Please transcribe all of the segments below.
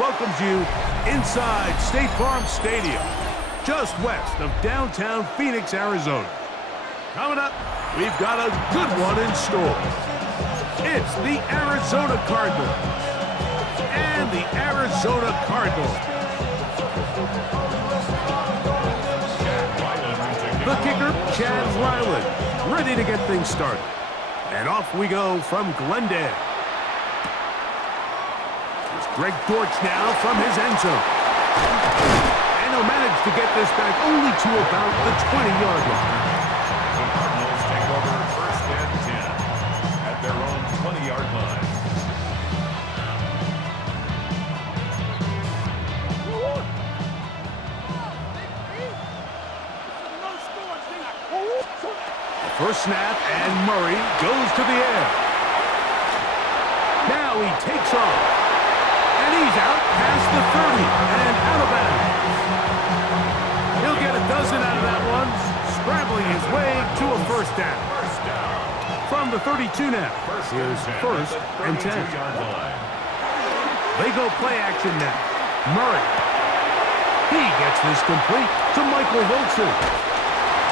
welcomes you inside State Farm Stadium, just west of downtown Phoenix, Arizona. Coming up, we've got a good one in store. It's the Arizona Cardinals and the Arizona Cardinals. The kicker, Chad Ryland, ready to get things started. And off we go from Glendale. It's Greg Dortch now from his end zone. And he'll manage to get this back only to about the 20-yard line. The Cardinals take over first and 10 at their own 20-yard line. First snap, and Murray goes to the air. Now he takes off. And he's out past the 30 and out of bounds. He'll get a dozen out of that one, scrambling his way to a first down. From the 32 now, here's first and 10. They go play action now. Murray. He gets this complete to Michael Wilson.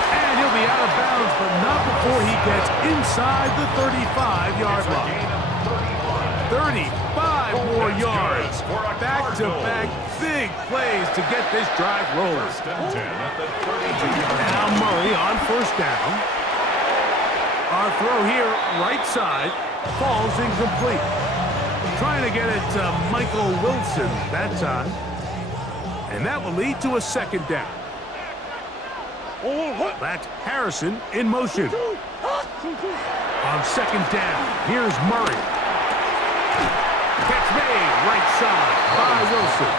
And he'll be out of bounds, but not before he gets inside the 35-yard line. 35 more yards. Back-to-back big plays to get this drive rolling. Now Murray on first down. Our throw here, right side, falls incomplete. Trying to get it to Michael Wilson that time. And that will lead to a second down. That's Harrison in motion. On second down, here's Murray. Catch made, right side by Wilson.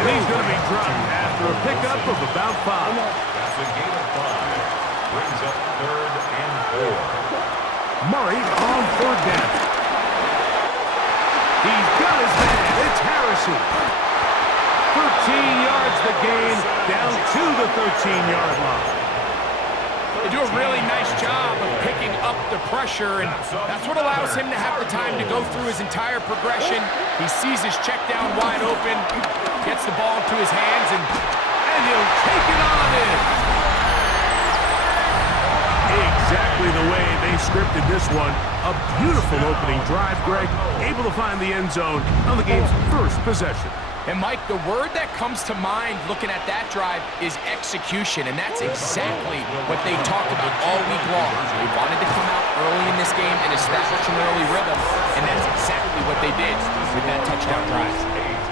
And he's going to be dropped after a pickup of about 5. That's a gain of 5. Brings up third and 4. Murray on third down. He's got his man. It's Harrison. 13 yards the gain, down to the 13-yard line. They do a really nice job of picking up the pressure, and that's what allows him to have the time to go through his entire progression. He sees his check down wide open, gets the ball into his hands, and he'll take it on in. Exactly the way they scripted this one. A beautiful opening drive, Greg, able to find the end zone on the game's first possession. And, Mike, the word that comes to mind looking at that drive is execution, and that's exactly what they talked about all week long. They wanted to come out early in this game and establish an early rhythm, and that's exactly what they did with that touchdown drive.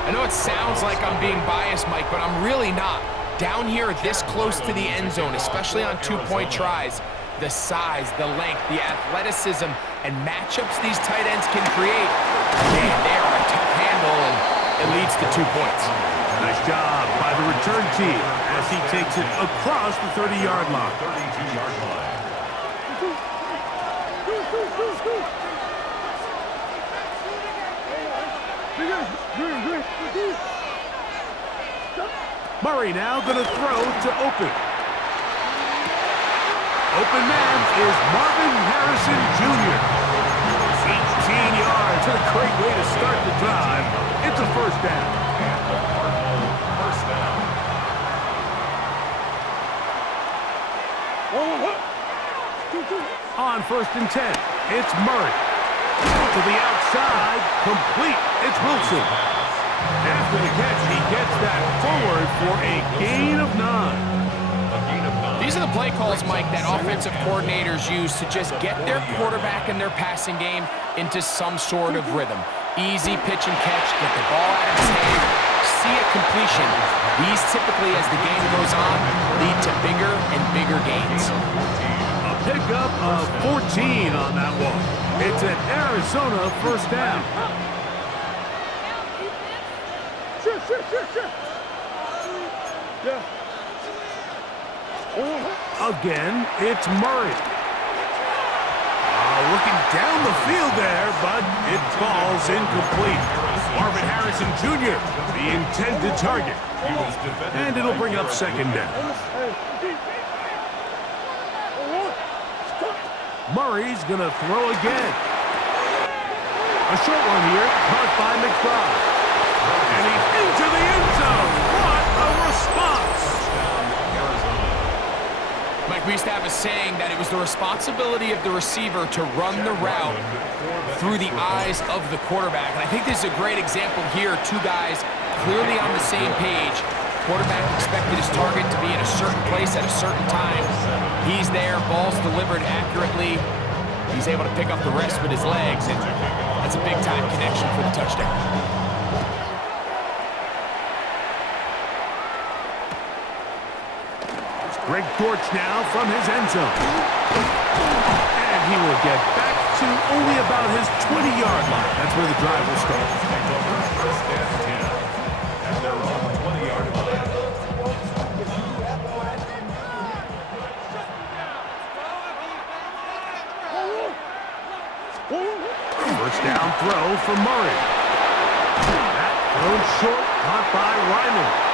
I know it sounds like I'm being biased, Mike, but I'm really not. Down here this close to the end zone, especially on two-point tries, the size, the length, the athleticism, and matchups these tight ends can create, man, they are a tough handle, and it leads to 2 points. Nice job by the return team as he takes it across the 30-yard line. 32-yard line. Murray now going to throw to open. Open man is Marvin Harrison Jr. 18 yards. What a great way to start the drive. It's a first down. And the Cardinal first down. On first and 10, it's Murray. To the outside, complete. It's Wilson. After the catch, he gets that forward for a gain of 9. These are the play calls, Mike, that offensive coordinators use to just get their quarterback and their passing game into some sort of rhythm. Easy pitch and catch, get the ball out of his hand, see a completion. These typically, as the game goes on, lead to bigger and bigger gains. A pickup of 14 on that one. It's an Arizona first down. Again, it's Murray. Looking down the field there, but it falls incomplete. Marvin Harrison Jr., the intended target. And it'll bring up second down. Murray's going to throw again. A short one here, caught by McBride. was the responsibility of the receiver to run the route through the eyes of the quarterback. And I think this is a great example here. Two guys clearly on the same page. Quarterback expected his target to be in a certain place at a certain time. He's there, ball's delivered accurately. He's able to pick up the rest with his legs, and that's a big-time connection for the touchdown. Greg Dortch now from his end zone. And he will get back to only about his 20-yard line. That's where the drive will start. First and 10 at their own 20-yard line. First down throw for Murray. That thrown short, caught by Ryman.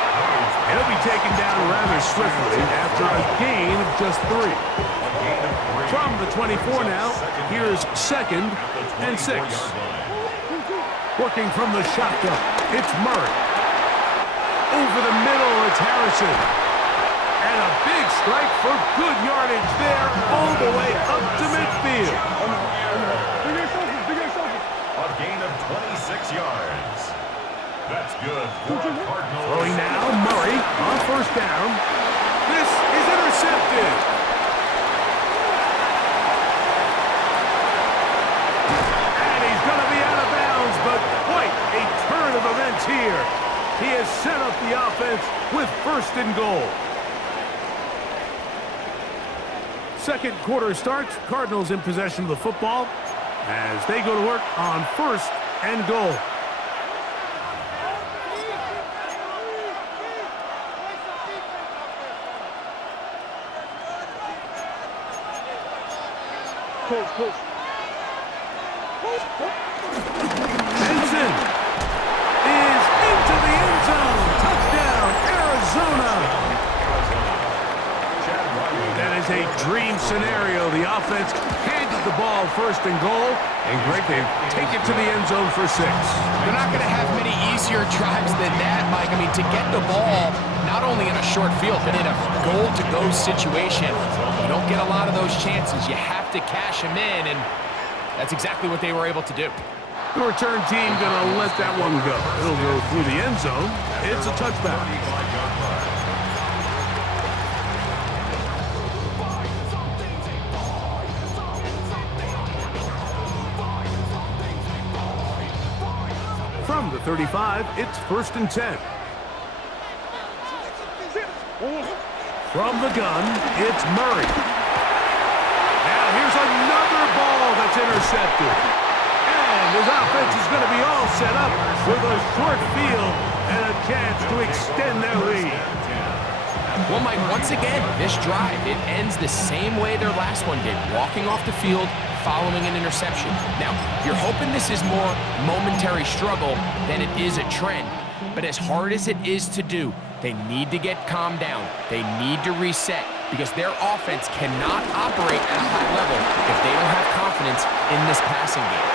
He'll be taken down rather swiftly after a gain of just 3. From the 24 now, here's 2nd and 6. Working from the shotgun, it's Murray. Over the middle, it's Harrison. And a big strike for good yardage there, all the way up to midfield. A gain of 26 yards. That's good for a Cardinals. Throwing now, Murray on first down. This is intercepted. And he's going to be out of bounds, but quite a turn of events here. He has set up the offense with 1st and goal. Second quarter starts. Cardinals in possession of the football as they go to work on 1st and goal. Benson is into the end zone. Touchdown, Arizona. That is a dream scenario. The offense handed the ball 1st and goal, and Greg, they take it to the end zone for 6. They're not going to have many easier drives than that, Mike. I mean, to get the ball not only in a short field, but in a goal-to-go situation, you don't get a lot of those chances. You have to cash them in, and that's exactly what they were able to do. The return team going to let that one go. It'll go through the end zone. It's a touchback. From the 35, it's 1st and 10. From the gun, it's Murray. Now here's another ball that's intercepted. And his offense is going to be all set up with a short field and a chance to extend their lead. Well, Mike, once again, this drive, it ends the same way their last one did, walking off the field, following an interception. Now, you're hoping this is more momentary struggle than it is a trend. But as hard as it is to do, they need to get calmed down. They need to reset because their offense cannot operate at a high level if they don't have confidence in this passing game.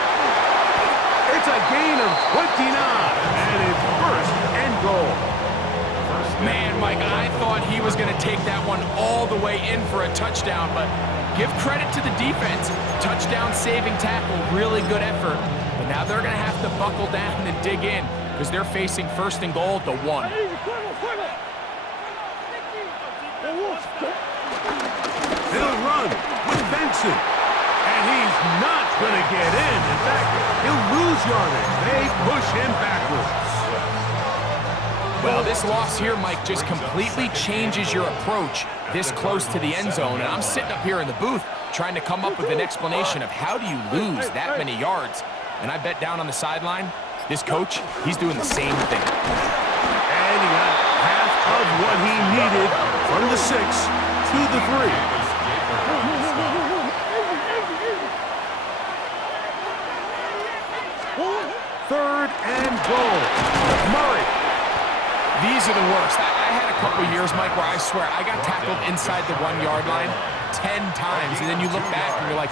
It's a gain of 29, and it's 1st and goal. Man, Mike, I thought he was going to take that one all the way in for a touchdown, but give credit to the defense. Touchdown saving tackle, really good effort. But now they're going to have to buckle down and dig in because they're facing 1st and goal at the 1. He'll run with Benson. And he's not going to get in. In fact, he'll lose yardage. They push him backwards. Well, this loss here, Mike, just completely changes your approach this close to the end zone. And I'm sitting up here in the booth trying to come up with an explanation of how do you lose that many yards. And I bet down on the sideline, this coach, he's doing the same thing. And he got half of what he needed from the 6 to the 3. Third and goal. Murray. These are the worst. I had a couple years, Mike, where I swear I got tackled inside the 1-yard line 10 times. And then you look back and you're like,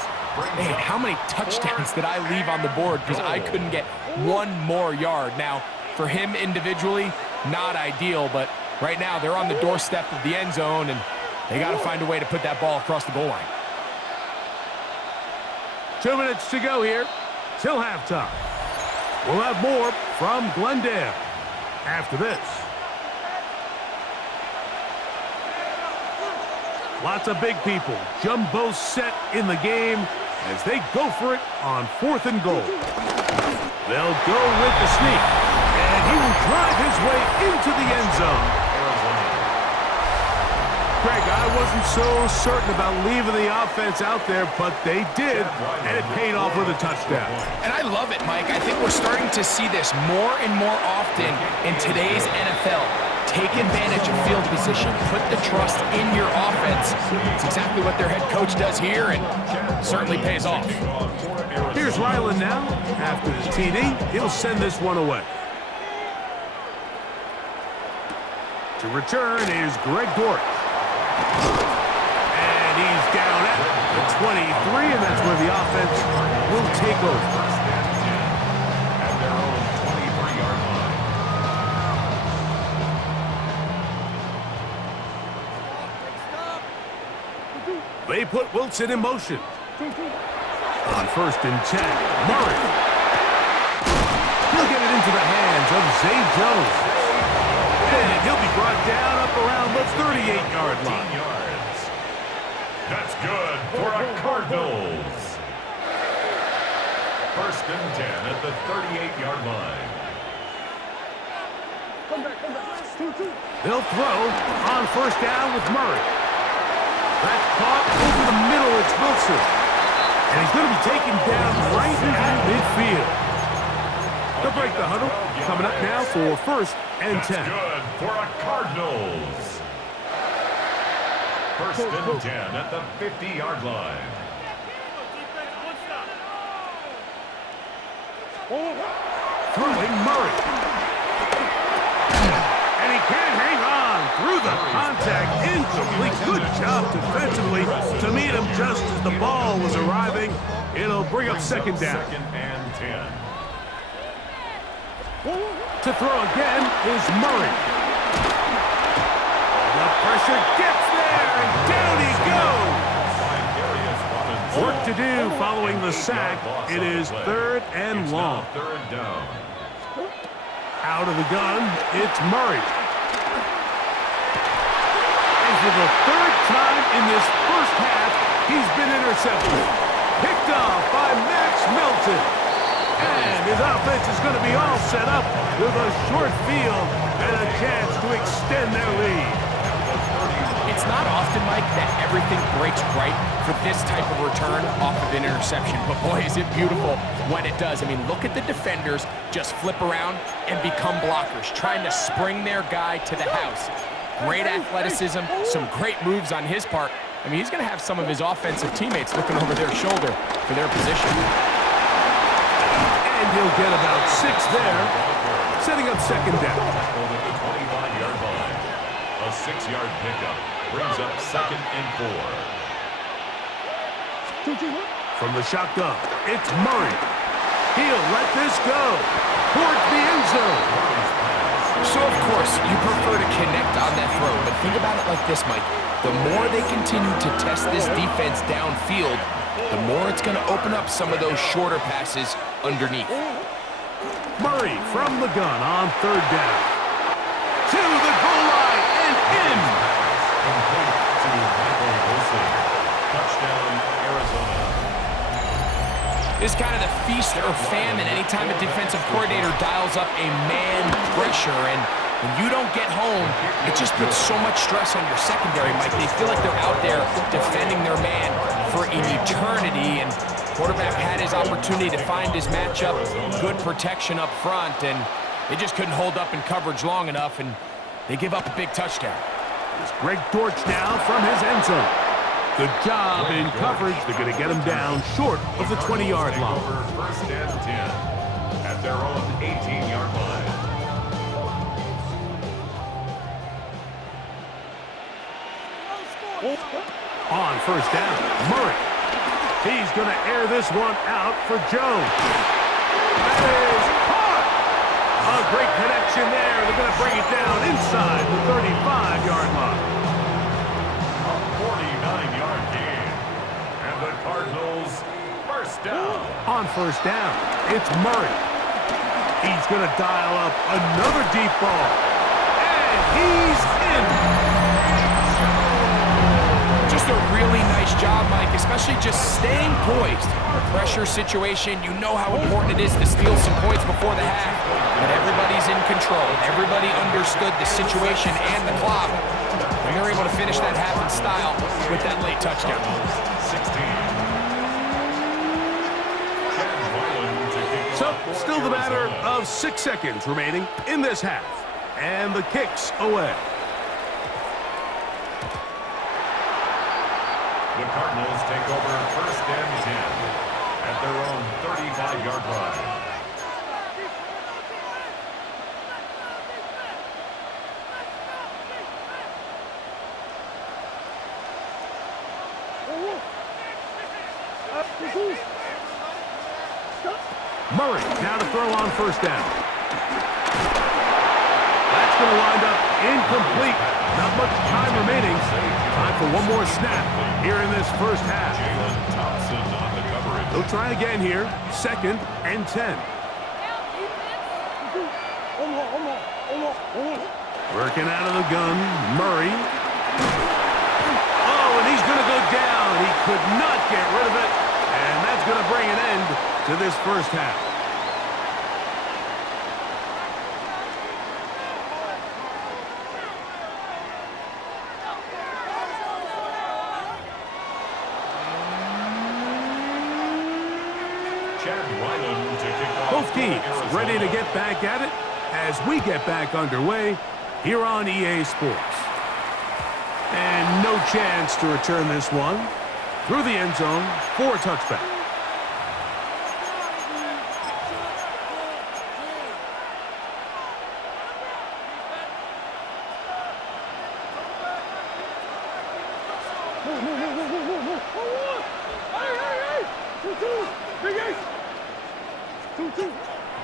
man, how many touchdowns did I leave on the board because I couldn't get one more yard? Now, for him individually, not ideal, but right now they're on the doorstep of the end zone, and they got to find a way to put that ball across the goal line. 2 minutes to go here till halftime. We'll have more from Glendale after this. Lots of big people. Jumbo set in the game as they go for it on 4th and goal. They'll go with the sneak, and he will drive his way into the end zone. Greg, I wasn't so certain about leaving the offense out there, but they did, and it paid off with a touchdown. And I love it, Mike. I think we're starting to see this more and more often in today's NFL. Take advantage of field position. Put the trust in your offense. It's exactly what their head coach does here, and certainly pays off. Here's Ryland now. After the TD, he'll send this one away. To return is Greg Dortch. And he's down at the 23, and that's where the offense will take over. First and 10 at their own 23-yard line. They put Wilson in motion. On 1st and 10, Murray. He'll get it into the hands of Zay Jones. And he'll be brought down up around the 38-yard line. Yards. That's good for a Cardinals. 1st and 10 at the 38-yard line. They'll throw on 1st down with Murray. That's caught over the middle. It's Wilson. And he's going to be taken down right at midfield. They'll break the huddle. Coming up now for 1st and 10. That's good for a Cardinals. 1st and 10 at the 50-yard line. Throwing Murray. And he can't hang on through the contact. Incomplete. Good job defensively to meet him just as the ball was arriving. It'll bring up 2nd down. 2nd and 10. To throw again is Murray. The pressure gets there, and down he goes. Work to do following the sack. It is 3rd and long. 3rd down. Out of the gun, it's Murray. And for the 3rd time in this first half, he's been intercepted. Picked off by Max Melton. And his offense is going to be all set up with a short field and a chance to extend their lead. It's not often, Mike, that everything breaks right for this type of return off of an interception. But boy, is it beautiful when it does. I mean, look at the defenders just flip around and become blockers, trying to spring their guy to the house. Great athleticism, some great moves on his part. I mean, he's going to have some of his offensive teammates looking over their shoulder for their position. And he'll get about 6 there, setting up 2nd down. Over the 25-yard line. A 6-yard pickup brings up 2nd and 4. From the shotgun, it's Murray. He'll let this go towards the end zone. So, of course, you prefer to connect on that throw, but think about it like this, Mike. The more they continue to test this defense downfield, the more it's going to open up some of those shorter passes underneath. Murray from the gun on 3rd down. To the goal line and in. Complete to Michael Wilson. Touchdown, Arizona. This is kind of the feast or famine anytime a defensive coordinator dials up a man pressure, and when you don't get home, it just puts so much stress on your secondary, Mike. They feel like they're out there defending their man for an eternity, and quarterback had his opportunity to find his matchup, good protection up front, and they just couldn't hold up in coverage long enough, and they give up a big touchdown. It's Greg Dortch now from his end zone. Good job in coverage. They're going to get him down short of the 20-yard line. Over 1st and 10 at their own 18-yard line. On 1st down, Murray. He's going to air this one out for Jones. That is caught. A great connection there. They're going to bring it down inside the 35-yard line. A 49-yard gain. And the Cardinals first first down. On first down, it's Murray. He's going to dial up another deep ball. And he's in. Just a really nice job, Mike, especially just staying poised. Pressure situation, you know how important it is to steal some points before the half. But everybody's in control. Everybody understood the situation and the clock. And they're able to finish that half in style with that late touchdown. 16. So, still the matter of 6 seconds remaining in this half. And the kick's away. The Cardinals take over first and 10 at their own 35-yard line. Murray now to throw on first down. That's going to wind up incomplete. Not much time remaining. Time for one more snap here in this first half. They'll try again here. 2nd and 10. Working out of the gun, Murray. Oh, and he's going to go down. He could not get rid of it. And that's going to bring an end to this first half. Both teams ready to get back at it as we get back underway here on EA Sports. And no chance to return this one through the end zone for a touchback.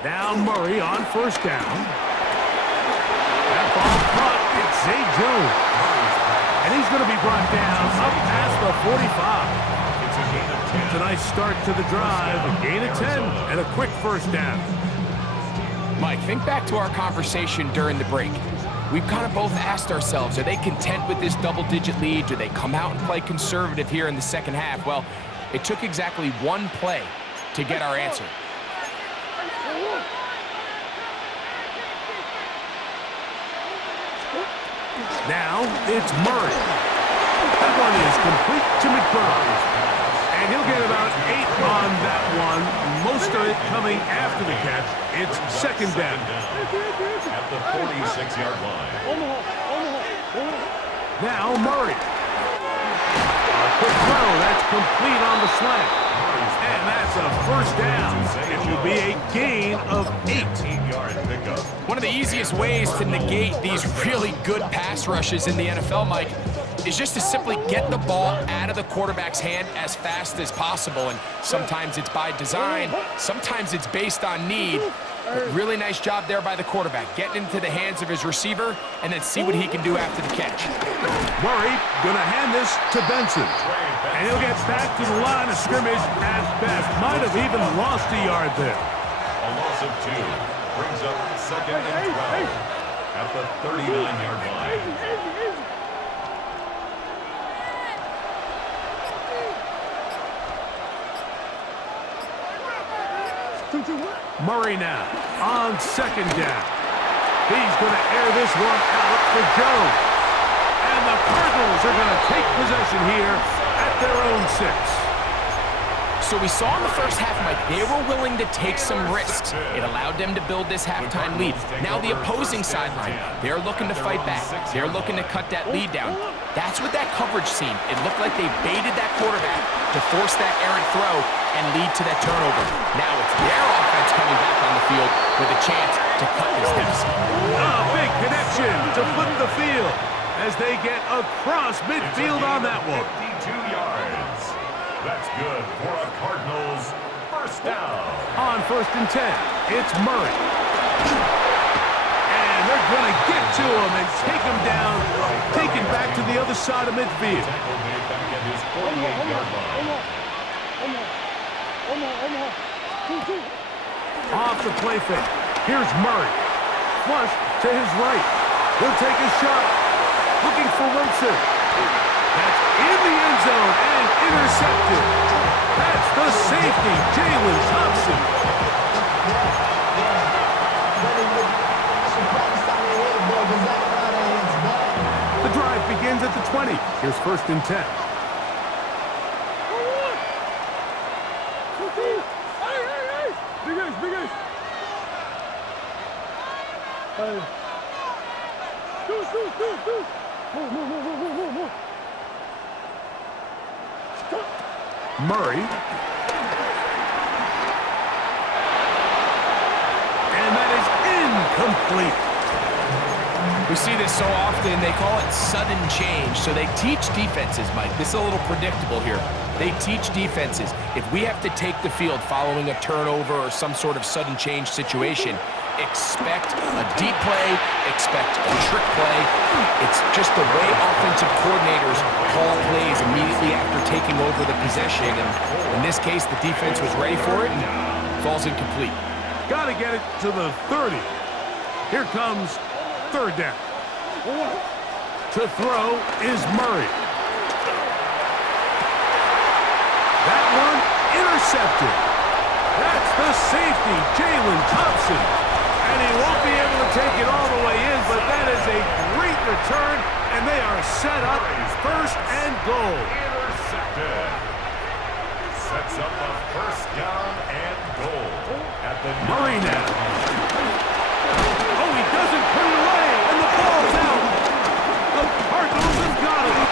Now Murray on first down. That ball caught. It's Zay Jones. And he's going to be brought down up past the 45. It's a gain of 10. It's a nice start to the drive. A gain of 10 and a quick first down. Mike, think back to our conversation during the break. We've kind of both asked ourselves, are they content with this double-digit lead? Do they come out and play conservative here in the second half? Well, it took exactly one play to get our answer. Now it's Murray. That one is complete to McBride. And he'll get about 8 on that one. Most of it coming after the catch. It's 2nd down. At the 46-yard line. Now Murray. A quick throw. That's complete on the slant. And that's a first down. It will be a gain of 8. 18-yard pickup. One of the easiest ways to negate these really good pass rushes in the NFL, Mike, is just to simply get the ball out of the quarterback's hand as fast as possible. And sometimes it's by design, sometimes it's based on need. But really nice job there by the quarterback, getting into the hands of his receiver and then see what he can do after the catch. Murray going to hand this to Benson. And he'll get back to the line of scrimmage at best. Might have even lost a yard there. A loss of 2 brings up 2nd and 12 at the 39-yard line. Murray now on 2nd down. He's going to air this one out for Jones. And the Cardinals are going to take possession here at their own 6. So we saw in the first half, Mike, they were willing to take some risks. It allowed them to build this halftime lead. Now the opposing sideline, they're looking to fight back. They're looking to cut that lead down. That's what that coverage seemed. It looked like they baited that quarterback to force that errant throw and lead to that turnover. Now it's their offense coming back on the field with a chance to cut this deficit. A big connection to flip the field as they get across midfield on that one. 52 yards. That's good for a Cardinals first down. On 1st and 10, it's Murray. And they're going to get to him and take him down, take him back to the other side of midfield. Tackle made back at his 48-yard line. Off the play fake. Here's Murray. Flush to his right. He'll take a shot. Looking for Wilson. That's in the end zone and intercepted. That's the safety, Jalen Thompson. The drive begins at the 20. Here's 1st and 10. Murray. And that is incomplete. We see this so often, they call it sudden change. So they teach defenses, Mike. This is a little predictable here. They teach defenses, if we have to take the field following a turnover or some sort of sudden change situation, expect a deep play, expect a trick play. It's just the way offensive coordinators call plays immediately after taking over the possession. And in this case, the defense was ready for it and falls incomplete. Got to get it to the 30. Here comes 3rd down. To throw is Murray. That one intercepted. That's the safety, Jalen Thompson. And he won't be able to take it all the way in, but that is a great return, and they are set up 1st and goal. Intercepted. Sets up a 1st down and goal at the Murray now. Oh, he doesn't put it away, and the ball's out. The Cardinals have got it.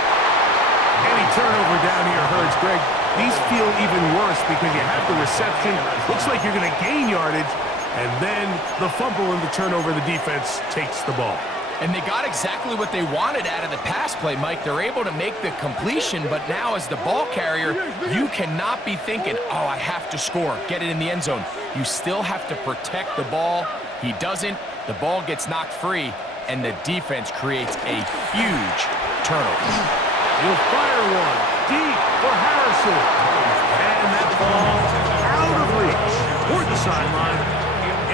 Any turnover down here hurts, Greg. These feel even worse because you have the reception. Looks like you're going to gain yardage, and then the fumble and the turnover, the defense takes the ball. And they got exactly what they wanted out of the pass play, Mike. They're able to make the completion, but now as the ball carrier, you cannot be thinking, oh, I have to score, get it in the end zone. You still have to protect the ball. He doesn't. The ball gets knocked free, and the defense creates a huge turnover. He'll fire one deep for Harrison. And that ball out of reach toward the sideline.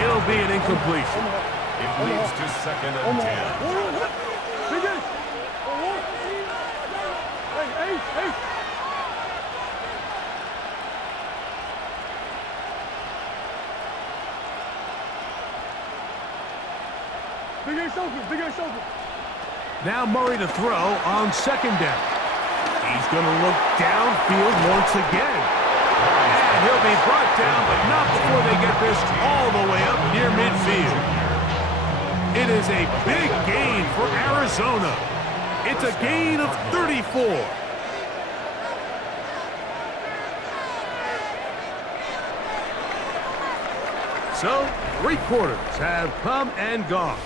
It'll be an incompletion. It leads to 2nd and 10. Now Murray to throw on 2nd down. He's going to look downfield once again. And he'll be brought down, but not before they get this all the way up near midfield. It is a big gain for Arizona. It's a gain of 34. So, 3 quarters have come and gone.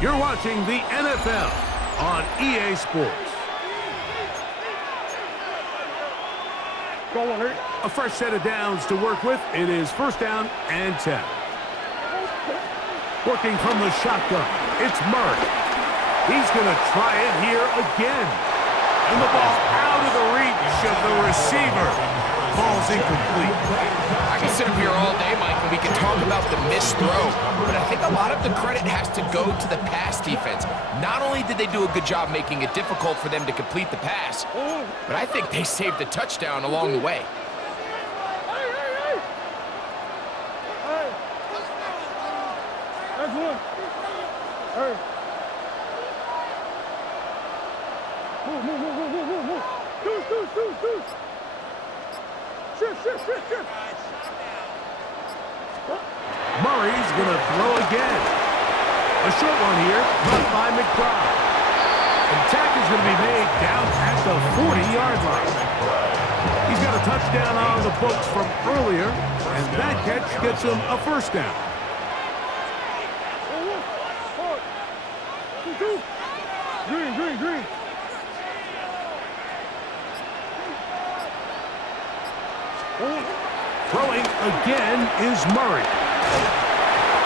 You're watching the NFL on EA Sports. A fresh set of downs to work with. It is 1st down and 10. Working from the shotgun, it's Murray. He's going to try it here again. And the ball out of the reach of the receiver. Ball's incomplete. I can sit up here all day, Mike, and we can talk about the missed throw, but I think a lot of the credit has to go to the pass defense. Not only did they do a good job making it difficult for them to complete the pass, but I think they saved the touchdown along the way. Murray's going to throw again. A short one here, caught by McBride. The attack is going to be made down at the 40-yard line. He's got a touchdown on the books from earlier, and that catch gets him a 1st down. Green. Throwing again is Murray.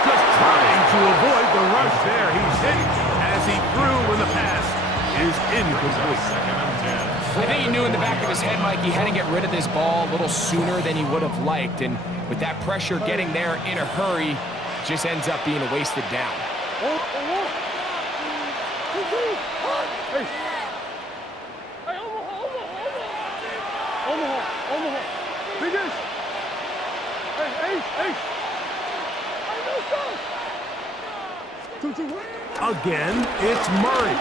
Just trying to avoid the rush there. He's hit as he threw when the pass is incomplete. I think he knew in the back of his head, Mike, he had to get rid of this ball a little sooner than he would have liked. And with that pressure getting there in a hurry, it just ends up being a wasted down. Again, it's Murray.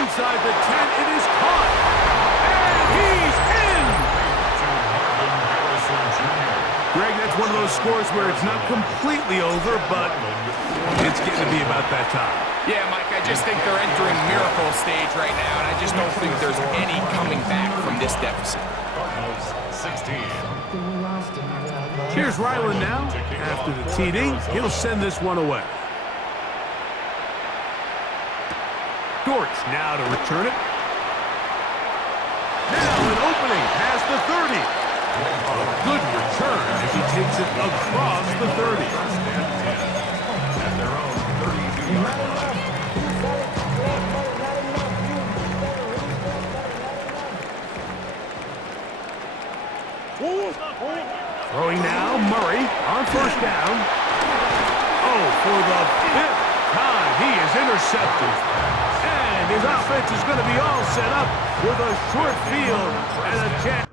Inside the 10, it is caught. And he's in! Greg, that's one of those scores where it's not completely over, but it's getting to be about that time. Yeah, Mike, I just think they're entering miracle stage right now, and I just don't think there's any coming back from this deficit. 16. Here's Ryland now. After the TD, he'll send this one away. Dortch now to return it. Now an opening past the 30. A good return as he takes it across the 30. At their own 32-yard line. Throwing now, Murray on first down. Oh, for the 5th time, he is intercepted. And his offense is going to be all set up with a short field and a chance.